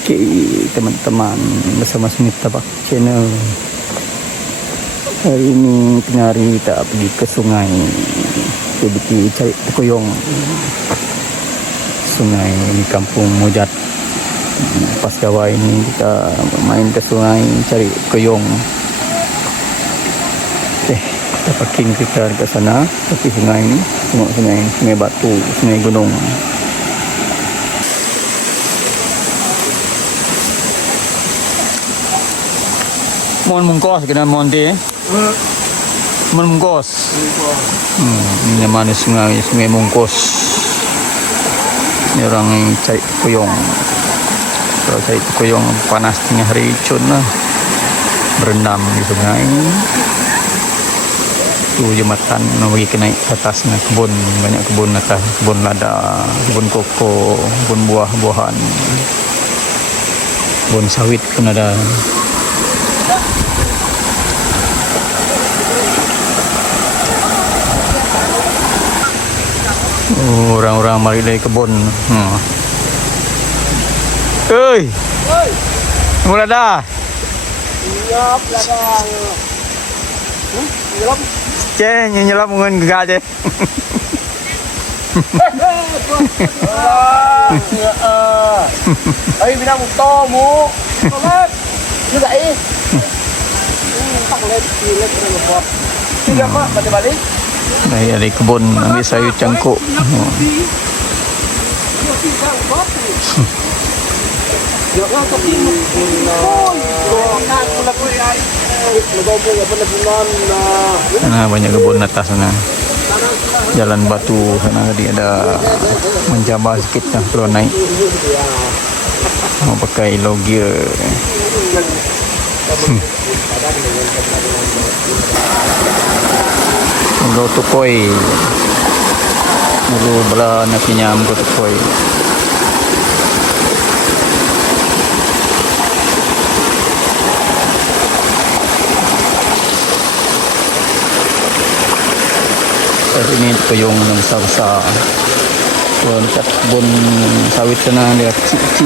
Oke teman-teman, bersama Smita Pak Channel. Hari ini penari kita pergi ke sungai, pergi cari tekuyong. Sungai di Kampung Mojat. Pas kawah ini kita main ke sungai cari tekuyong. Oke, kita parking kita ke sana, tepi sungai ini. Tengok sungai batu, sungai gunung. Mohon mungkos kena monte. Mohon mungkos. Ini mana sungai Mungkos. Ini orang yang cari tekuyong. Kalau cari tekuyong panas tengah hari cun lah. Berendam di sungai. Tu jembatan nak bagi naik ke atas nah, kebun, banyak kebun atas, kebun lada, kebun koko, kebun buah-buahan. Kebun sawit pun ada. Orang-orang mari dari kebun. Oi. Mula dah. Nyelap ladang. Nyelap. Ceng nyelap ngun gegak je. Ai bina motor mu. Solat. Juga eh. Tak let kena buat. Tidak apa balik. Dari kebun ambil sayur cangkuk. Sana banyak kebun atas sana. Jalan batu sana tadi ada mencabar sikit lah kalau naik. Mau pakai low gear. Go tukoi. Dulu belah nak pinyam go tukoi. Ini tekuyong yang besar-besar. Kalau dekat kebun sawit sana dia kecil-kecil.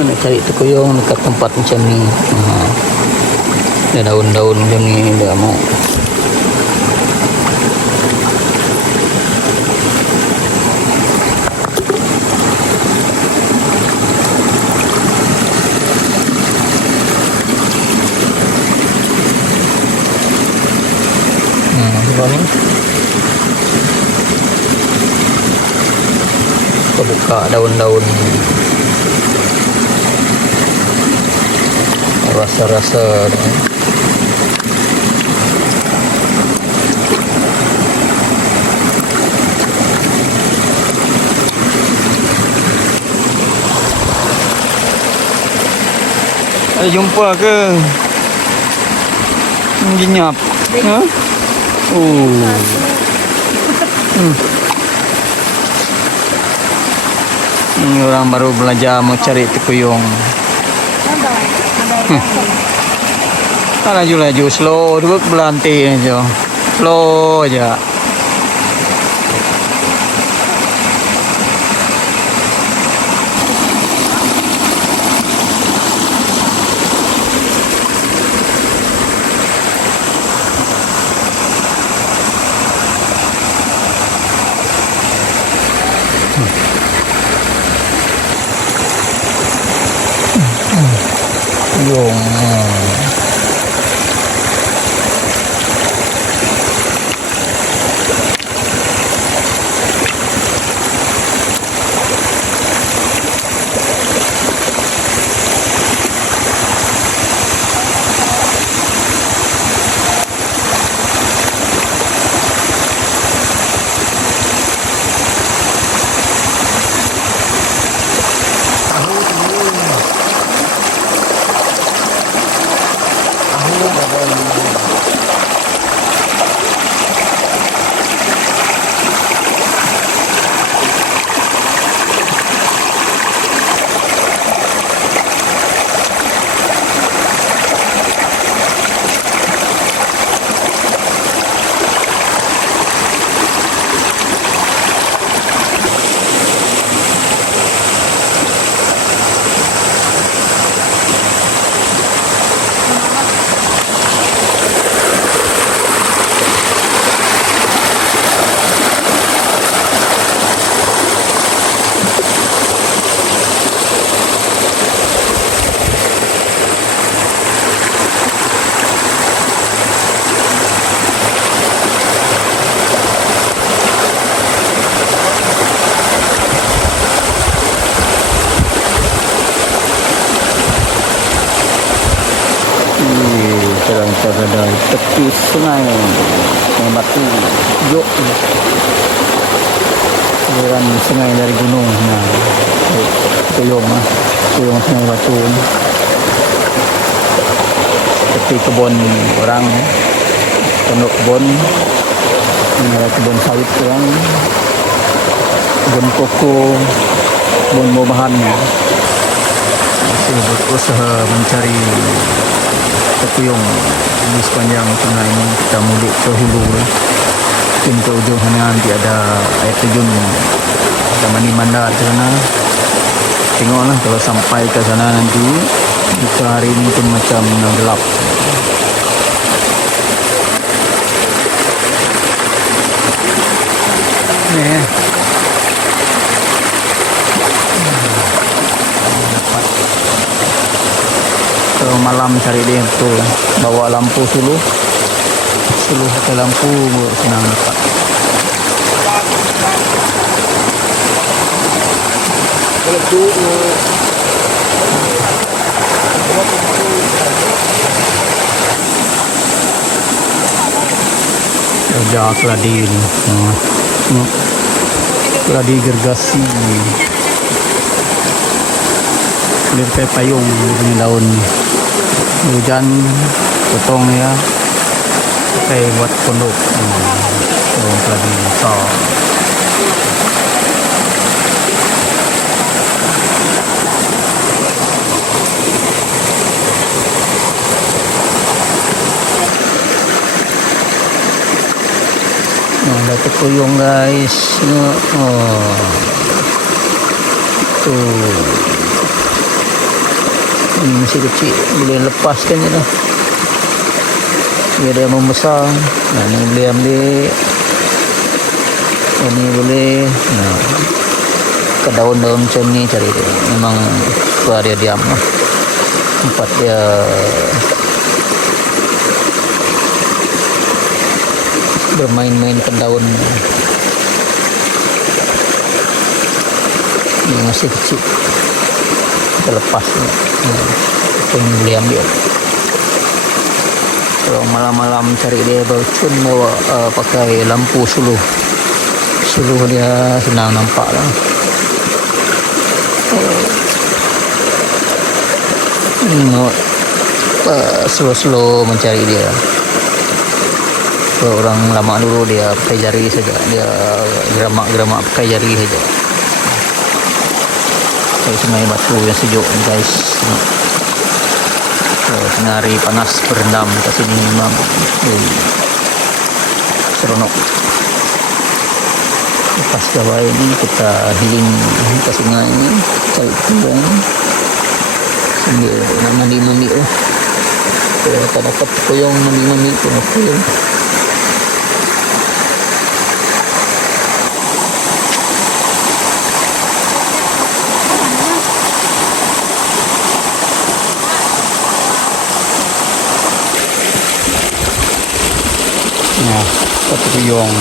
Nak cari tekuyong dekat tempat macam ni. Ada daun-daun macam ni dia mau. Ni kita buka daun-daun rasa-rasa ada jumpa ke jenyap ha? Ini orang baru belajar mau cari tekuyong. Laju-laju slow dulu berhenti aja. Slow aja. Yung sekarang kita berada di tepi sungai yang batu juk aliran sungai dari gunung. Nah, tuyung sungai batu ni. Tepi kebun orang, pondok kebun, ini ada kebun sawit orang, kebun koko, kebun buah-buahan. Masih berusaha mencari tetuyung di sepanjang sungai ini. Kita mudik ke hulu, mungkin ke ujung sana nanti ada air terjun Taman Mandar ke sana. Tengoklah kalau sampai ke sana nanti. Jika hari ini pun macam gelap. Ni kalau malam cari dia betul, bawa lampu suluh pakai lampu senang dapat. Raja keladi ni, keladi gergasi. Dia pakai payung punya daun. Hujan potong ya, pakai buat pondok. Daun keladi besar. Ada tetuyung guys. Tuh. Ini masih kecil, boleh lepaskan je lah. Dia ada yang membesar. Nah, ni boleh ambil. Ini boleh. Nah, ke daun-daun macam ni cari dia. Memang suara dia diam lah. Tempat dia bermain-main ke daun. Ini masih kecil, kita lepas ni. Cun boleh ambil. Kalau malam-malam cari dia cun bawa pakai lampu suluh dia senang nampak lah. Slow-slow mencari dia. Orang lama dulu dia pakai jari saja, dia geramak pakai jari saja. Sungai batu yang sejuk guys. Sinari panas berendam kat sini memang seronok. Lepas jawab ini kita healing ke sungai ini, cari tuyung sambil mandi-mandi lah. Kita dapat tuyung mandi-mandi tuyung. Nah, satu tuyung.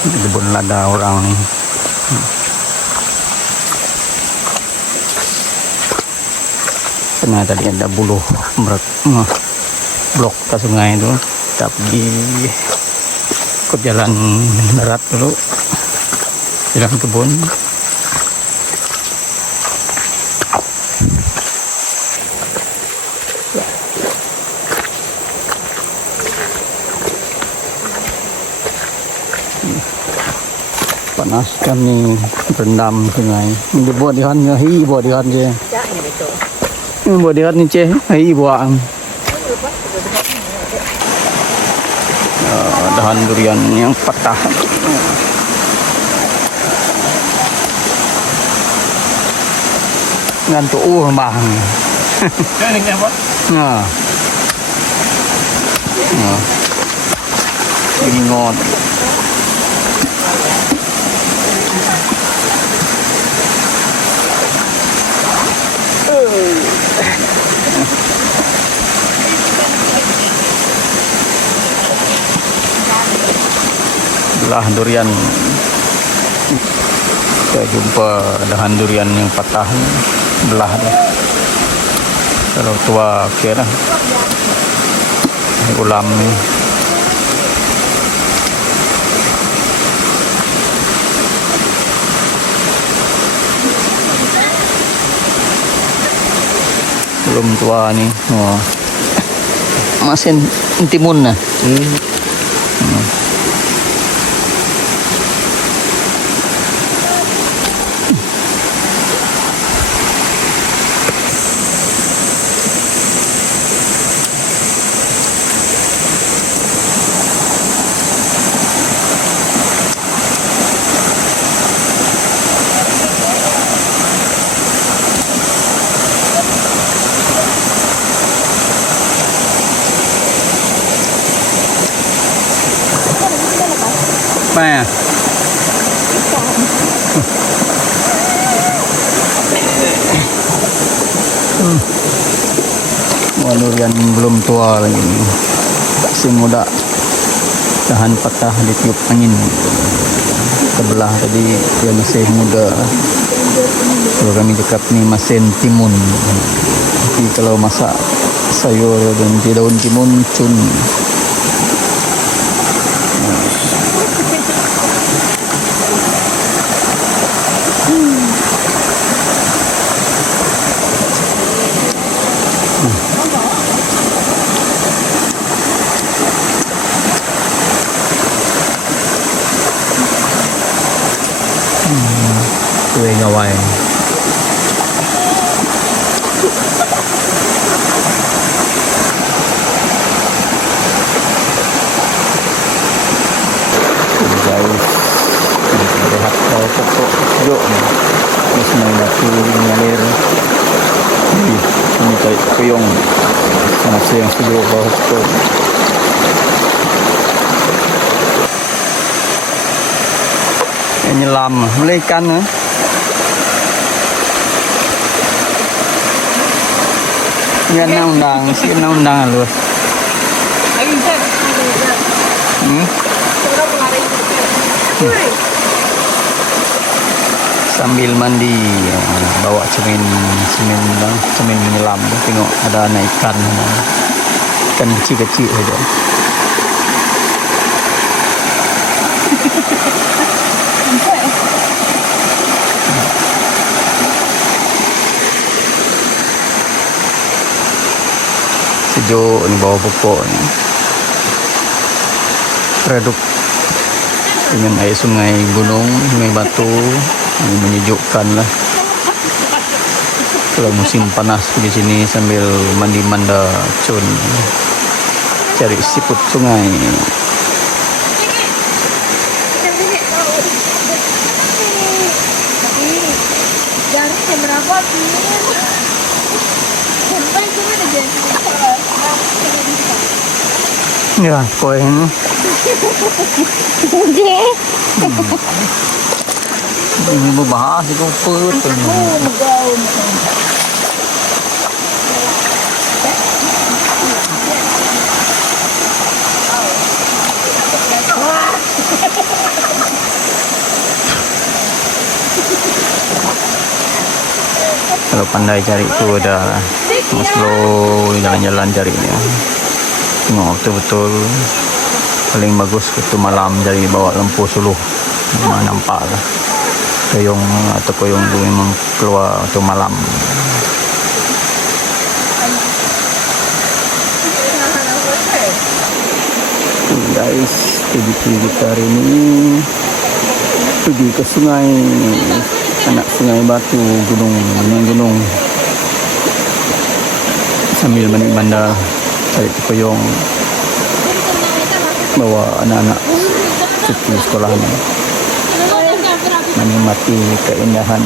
Di kebun lada orang ni. Tengah tadi ada buluh blok ke sungai tu. Kita pergi ikut jalan darat dulu. Jalan kebun. Panas kami rendam sungai. Dia buat di han hi buat di han je. Buat di han ni je. Hi buat. Dahan durian yang patah. Ngantuk bang. Ni apa? Nah. Nah. Ini ngot. Belah durian Kita jumpa dahan durian yang patah belah dah. Kalau tua okey lah. Ini ulam ni. Belum tua ni. Oh. Masih timun lah. Apa ya? Durian belum tua lagi, masih muda, tahan patah ditiup angin. Sebelah tadi dia masih muda. Kalau kami cakap ni masin timun. Tapi kalau masak sayur dan daun timun cun. Kue ngawai. Guys, lihat bawah pokok hijau ni. Ini semua batu mengalir. Ini tarik kuyung. Masih yang sejuk bawah pokok. Nyelam, mulai ikan lah. Ini undang-undang, si undang-undang lu. Sambil mandi, bawa cermin menyelam. Tengok ada anak ikan kecil-kecil saja. Sejuk ni bawah pokok ni. Redup dengan air sungai gunung, sungai batu. Ini menyejukkan lah. Kalau musim panas di sini sambil mandi manda cun, cari siput sungai. Ya, koin. Ini berbahas itu perut. Kalau pandai cari tu ada slow jalan-jalan carinya. Tengok betul-betul paling bagus waktu malam cari bawa lampu suluh. Memang nampak lah. Koyong atau koyong tu memang keluar waktu malam. Guys, pergi kita hari ini pergi ke sungai, anak sungai batu gunung sambil menikmati bandar, cari koyong, bawa anak-anak cuti sekolah ni, menikmati keindahan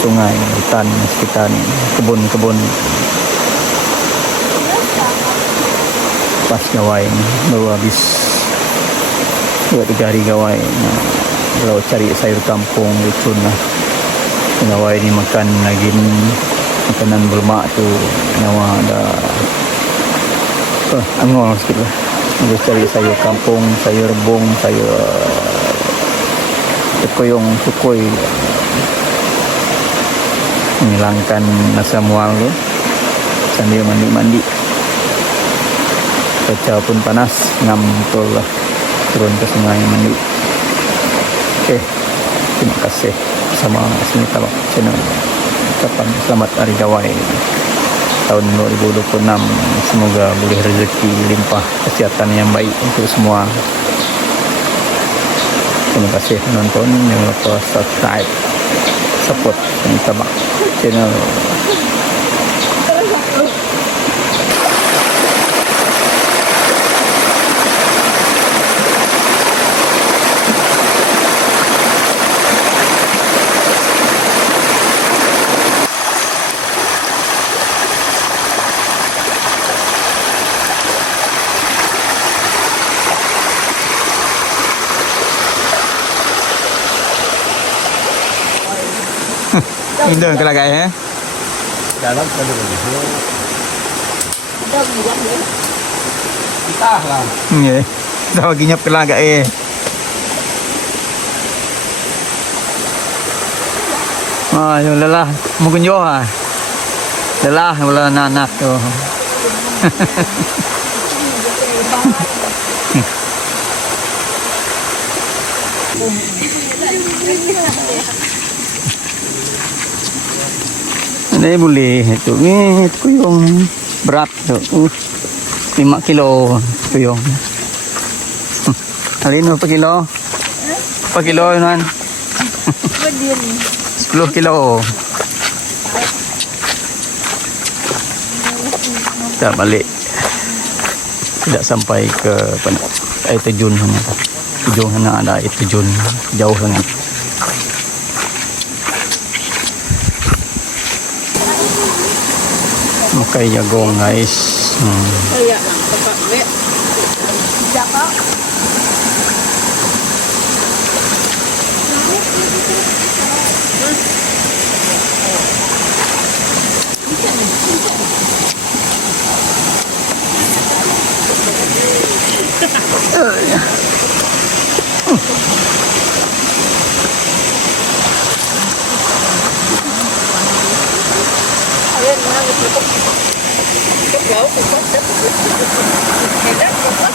sungai, hutan sekitar ni, kebun-kebun. Pas gawai ni baru habis 2-3 hari gawai. Kalau cari sayur kampung licun lah. Gawai ni makan lagi makanan berlemak tu, nyawa ada angol sikit lah. Dia cari sayur kampung, sayur rebung, sayur Ito yung tukoy. Menghilangkan rasa mual tu. Sambil mandi-mandi. Cuaca pun panas, ngam betul lah. Turun ke sungai mandi. Okey. Terima kasih bersama Smita Bak Channel. Ucapan selamat Hari Gawai tahun 2026. Semoga boleh rezeki limpah, kesihatan yang baik untuk semua. Terima kasih menonton. Jangan lupa subscribe, support Smita Bak Channel. Đường cái là cái hả? Dạ lắm, cái đường này. Đâu gì vậy? Kita lah. Nggih. Dah bagi nyap ke lagai. Yung lelah mungkin yo ha. Lelah wala nanak tu. Ini boleh itu. Ni kuyung berat tu. 5 kilo kuyung. Alin berapa kilo? Berapa kilo Yunan? 10 kilo. Kita balik. Tidak sampai ke air terjun sana. Ujung sana ada air terjun. Jauh sangat. Makai jagung guys. Iya, tempat wet. Jaga. Cái gấu thì có đất. Cái đất thì có